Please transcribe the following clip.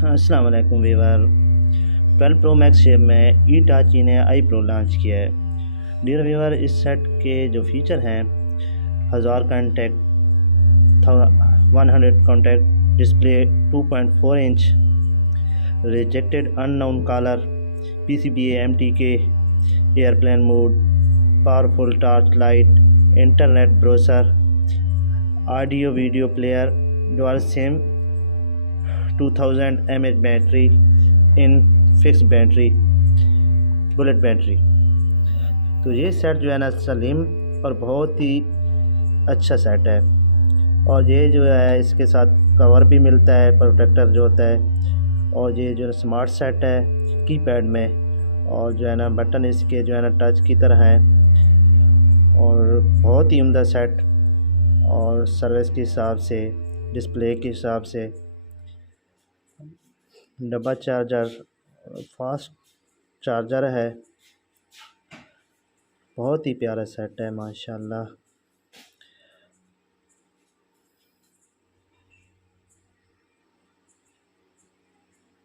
अस्सलाम वालेकुम Weaver. 12 pro max shape में ई टाची ने आई प्रो लॉन्च किया है। डियर वीवर, इस सेट के जो फीचर हैं 1000 contact, 100 contact, display 2.4 inch, rejected unknown caller, PCBA MTK, airplane mode, powerful torch light, internet browser, audio video player, dual sim, 2000 mAh battery, infix battery, bullet battery. तो ये set जो है ना सलीम और बहुत ही अच्छा सेट है। और ये जो है इसके साथ कवर भी मिलता है, प्रोटेक्टर जो होता है। और ये जो स्मार्ट सेट है कीपैड में, और जो है ना बटन इसके जो है ना टच की तरह है। और बहुत ही उम्दा सेट, और सर्विस के हिसाब से, डिस्प्ले के हिसाब से, डब्बा चार्जर, फास्ट चार्जर है। बहुत ही प्यारा सेट है माशाल्लाह।